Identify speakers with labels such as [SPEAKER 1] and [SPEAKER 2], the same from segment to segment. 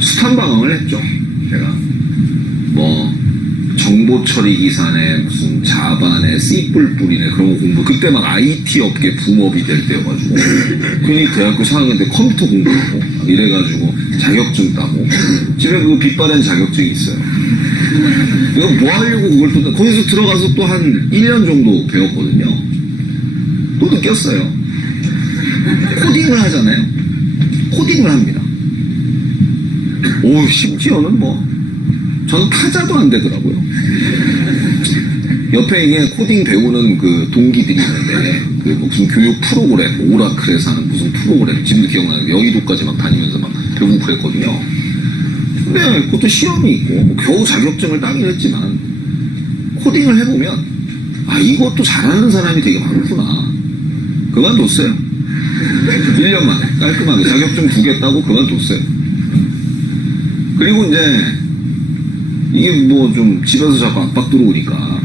[SPEAKER 1] 숱한 방황을 했죠. 제가 뭐 정보 처리 기사네 무슨 자바네 씨뿔 뿌리네 그런 거 공부 그때 막 IT 업계 붐업이 될 때여가지고 괜히 대학교 4학년 때 컴퓨터 공부하고 막 이래가지고 자격증 따고 집에 그 빛바랜 자격증이 있어요. 이거 뭐 하려고 그걸 또 거기서 들어가서 또 한 1년 정도 배웠거든요. 또 느꼈어요. 코딩을 하잖아요. 코딩을 합니다. 오, 심지어는 뭐, 저는 타자도 안 되더라고요. 옆에 이게 코딩 배우는 그 동기들이 있는데, 그 무슨 교육 프로그램, 오라클에서 하는 무슨 프로그램, 지금도 기억나는 게 여의도까지 막 다니면서 막 배우고 그랬거든요. 근데 그것도 시험이 있고, 뭐 겨우 자격증을 따긴 했지만, 코딩을 해보면, 아, 이것도 잘하는 사람이 되게 많구나. 그만뒀어요. 1년 만에 깔끔하게 자격증 두개 따고 그만뒀어요. 그리고 이제 이게 뭐 좀 집에서 자꾸 압박 들어오니까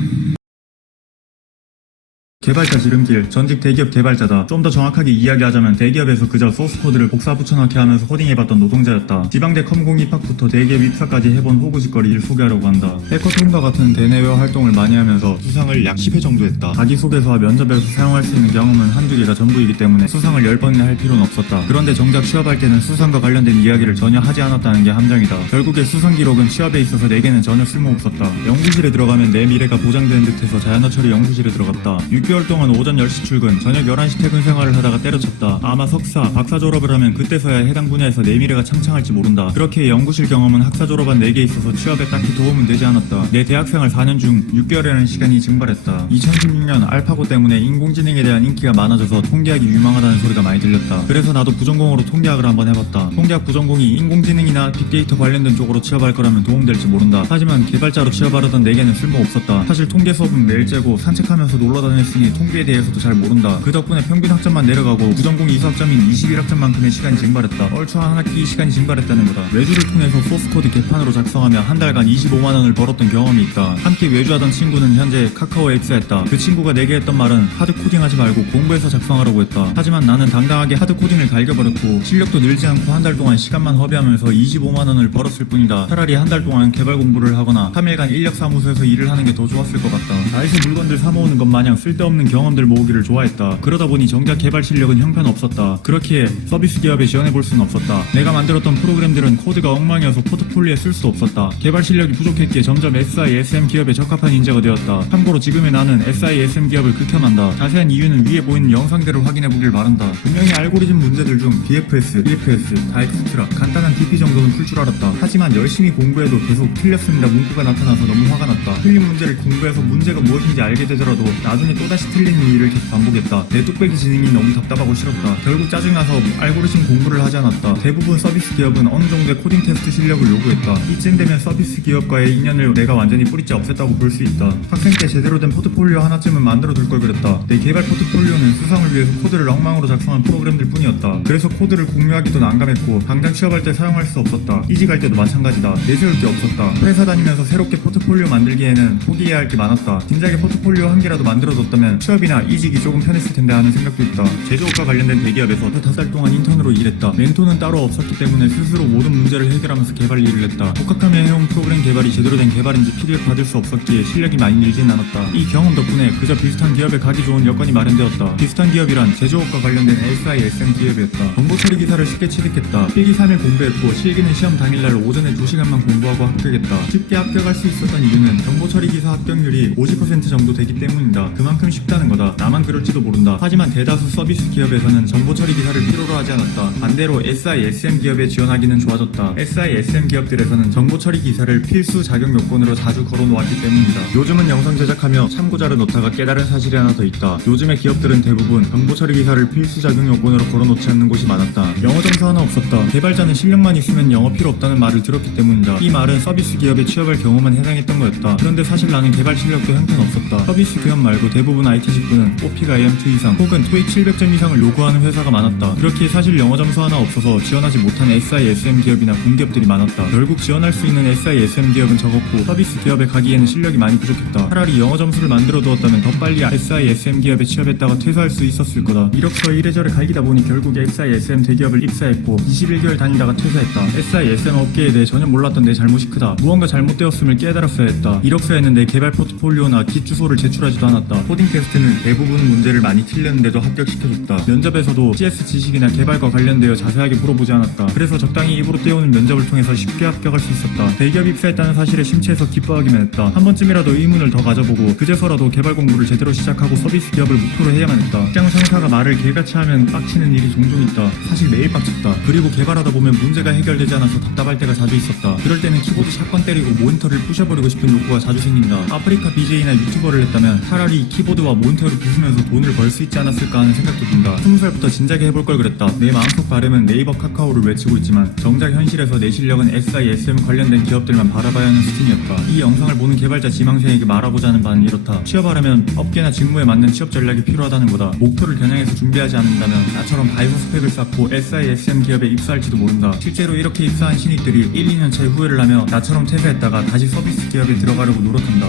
[SPEAKER 2] 개발자 지름길, 전직 대기업 개발자다. 좀 더 정확하게 이야기하자면 대기업에서 그저 소스 코드를 복사 붙여넣기 하면서 코딩해봤던 노동자였다. 지방대 컴공 입학부터 대기업 입사까지 해본 호구짓거리를 소개하려고 한다. 해커통과 같은 대내외 활동을 많이 하면서 수상을 약 10회 정도 했다. 자기소개서와 면접에서 사용할 수 있는 경험은 한두 개가 전부이기 때문에 수상을 10번이나 할 필요는 없었다. 그런데 정작 취업할 때는 수상과 관련된 이야기를 전혀 하지 않았다는 게 함정이다. 결국에 수상 기록은 취업에 있어서 내게는 전혀 쓸모없었다. 연구실에 들어가면 내 미래가 보장되는 듯해서 자연어 처리 연구실에 들어갔다. 6개월 동안 오전 10시 출근, 저녁 11시 퇴근 생활을 하다가 때려쳤다. 아마 석사, 박사 졸업을 하면 그때서야 해당 분야에서 내 미래가 창창할지 모른다. 그렇게 연구실 경험은 학사 졸업한 내게 있어서 취업에 딱히 도움은 되지 않았다. 내 대학생활 4년 중 6개월이라는 시간이 증발했다. 2016년 알파고 때문에 인공지능에 대한 인기가 많아져서 통계학이 유망하다는 소리가 많이 들렸다. 그래서 나도 부전공으로 통계학을 한번 해봤다. 통계학 부전공이 인공지능이나 빅데이터 관련된 쪽으로 취업할 거라면 도움될지 모른다. 하지만 개발자로 취업하려던 내게는 쓸모없었다. 사실 통계 수업은 매일 째고 산책하면서 놀러 다녔으니 통계에 대해서도 잘 모른다. 그 덕분에 평균 학점만 내려가고 부전공 이수학점인 21학점만큼의 시간이 증발했다. 얼추 한 학기 시간이 증발했다는 거다. 외주를 통해서 소스코드 개판으로 작성하며 한 달간 25만 원을 벌었던 경험이 있다. 함께 외주하던 친구는 현재 카카오에 입사했다. 그 친구가 내게 했던 말은 하드 코딩하지 말고 공부해서 작성하라고 했다. 하지만 나는 당당하게 하드 코딩을 갈겨버렸고 실력도 늘지 않고 한 달 동안 시간만 허비하면서 25만 원을 벌었을 뿐이다. 차라리 한 달 동안 개발 공부를 하거나 3일간 인력사무소에서 일을 하는 게 더 좋았을 것 같다. 나에서 물건들 사 모으는 것 마냥 쓸데없는 경험들 모으기를 좋아했다. 그러다 보니 정작 개발 실력은 형편없었다. 그렇기에 서비스 기업에 지원해볼 수는 없었다. 내가 만들었던 프로그램들은 코드가 엉망이어서 포트폴리오에 쓸 수 없었다. 개발 실력이 부족했기에 점점 SISM 기업에 적합한 인재가 되었다. 참고로 지금의 나는 SISM 기업을 극혐한다. 자세한 이유는 위에 보이는 영상들을 확인해보길 바란다. 분명히 알고리즘 문제들 중 BFS, BFS, 다 엑스트라, 간단한 DP 정도는 풀 줄 알았다. 하지만 열심히 공부해도 계속 틀렸습니다 문구가 나타나서 너무 화가 났다. 틀린 문제를 공부해서 문제가 무엇인지 알게 되더라도 나중에 또다시 틀리는 일을 계속 반복했다. 내 뚝배기 지능이 너무 답답하고 싫었다. 결국 짜증나서 알고리즘 공부를 하지 않았다. 대부분 서비스 기업은 어느 정도의 코딩 테스트 실력을 요구했다. 이쯤 되면 서비스 기업과의 인연을 내가 완전히 뿌리째 없앴다고 볼 수 있다. 학생 때 제대로 된 포트폴리오 하나쯤은 만들어 둘 걸 그랬다. 내 개발 포트폴리오는 수상을 위해서 코드를 엉망으로 작성한 프로그램들 뿐이었다. 그래서 코드를 공유하기도 난감했고 당장 취업할 때 사용할 수 없었다. 이직 갈 때도 마찬가지다. 내세울 게 없었다. 회사 다니면서 새롭게 포트폴리오 만들기에는 포기해야 할 게 많았다. 진작에 포트폴리오 한 개라도 만들어뒀다면 취업이나 이직이 조금 편했을 텐데 하는 생각도 있다. 제조업과 관련된 대기업에서 다섯 달 동안 인턴으로 일했다. 멘토는 따로 없었기 때문에 스스로 모든 문제를 해결하면서 개발 일을 했다. 독학하며 해온 프로그램 개발이 제대로 된 개발인지 피드백 받을 수 없었기에 실력이 많이 늘진 않았다. 이 경험 덕분에 그저 비슷한 기업에 가기 좋은 여건이 마련되었다. 비슷한 기업이란 제조업과 관련된 SISM 기업이었다. 정보 처리 기사를 쉽게 취득했다. 필기 3일 공부했고 실기는 시험 당일날 오전에 2시간만 공부하고 합격했다. 쉽게 합격할 수 있었던 이유는 정보 처리 기사 합격률이 50% 정도 되기 때문이다. 그만큼 쉽다는 거다. 나만 그럴지도 모른다. 하지만 대다수 서비스 기업에서는 정보 처리 기사를 필요로 하지 않았다. 반대로 SISM 기업에 지원하기는 좋아졌다. SISM 기업들에서는 정보 처리 기사를 필수 자격 요건으로 자주 걸어놓았기 때문이다. 요즘은 영상 제작하며 참고자를 놓다가 깨달은 사실이 하나 더 있다. 요즘의 기업들은 대부분 정보 처리 기사를 필수 자격 요건으로 걸어놓지 않는 곳이 많았다. 영어 점수 하나 없었다. 개발자는 실력만 있으면 영어 필요 없다는 말을 들었기 때문이다. 이 말은 서비스 기업에 취업할 경우만 해당했던 거였다. 그런데 사실 나는 개발 실력도 형편없었다. 서비스 기업 말고 대부분 IT 직군은 OP가 AM2 이상 혹은 토익 700점 이상을 요구하는 회사가 많았다. 그렇기에 사실 영어 점수 하나 없어서 지원하지 못한 SISM 기업이나 공기업들이 많았다. 결국 지원할 수 있는 SISM 기업은 적었고 서비스 기업에 가기에는 실력이 많이 부족했다. 차라리 영어 점수를 만들어 두었다면 더 빨리 SISM 기업에 취업했다가 퇴사할 수 있었을 거다. 이력서 이래저래 갈기다 보니 결국 SISM 대기업을 입사했고 21개월 다니다가 퇴사했다. SISM 업계에 대해 전혀 몰랐던 내 잘못이 크다. 무언가 잘못되었음을 깨달았어야 했다. 이력서에는 내 개발 포트폴리오나 깃 주소를 제출하지도 않았다. 코딩 테스트는 대부분 문제를 많이 틀렸는데도 합격시켜줬다. 면접에서도 CS 지식이나 개발과 관련되어 자세하게 물어보지 않았다. 그래서 적당히 입으로 떼우는 면접을 통해서 쉽게 합격할 수 있었다. 대기업 입사했다는 사실에 심취해서 기뻐하기만 했다. 한 번쯤이라도 의문을 더 가져보고 그제서라도 개발 공부를 제대로 시작하고 서비스 기업을 목표로 해야만 했다. 직장 상사가 말을 개같이 하면 빡치는 일이 종종 있다. 사실 매일 빡쳤다. 그리고 개발하다 보면 문제가 해결되지 않아서 답답할 때가 자주 있었다. 그럴 때는 키보드 샷건 때리고 모니터를 부셔버리고 싶은 욕구가 자주 생긴다. 아프리카 BJ나 유튜버를 했다면 차라리 키보드와 모니터를 부수면서 돈을 벌 수 있지 않았을까 하는 생각도 든다. 20살부터 진작에 해볼 걸 그랬다. 내 마음속 바람은 네이버 카카오를 외치고 있지만 정작 현실에서 내 실력은 SISM 관련된 기업들만 바라봐야 하는 수준이었다. 이 영상을 보는 개발자 지망생에게 말하고자 하는 바는 이렇다. 취업하려면 업계나 직무에 맞는 취업 전략이 필요하다는 거다. 목표를 겨냥해서 준비하지 않는다면 나처럼 바이오 스펙을 쌓고 SISM 기업에 입사할지도 모른다. 실제로 이렇게 입사한 신입들이 1, 2년 차에 후회를 하며 나처럼 퇴사했다가 다시 서비스 기업에 들어가려고 노력한다.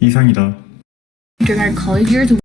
[SPEAKER 2] 이상이다.
[SPEAKER 3] During our college years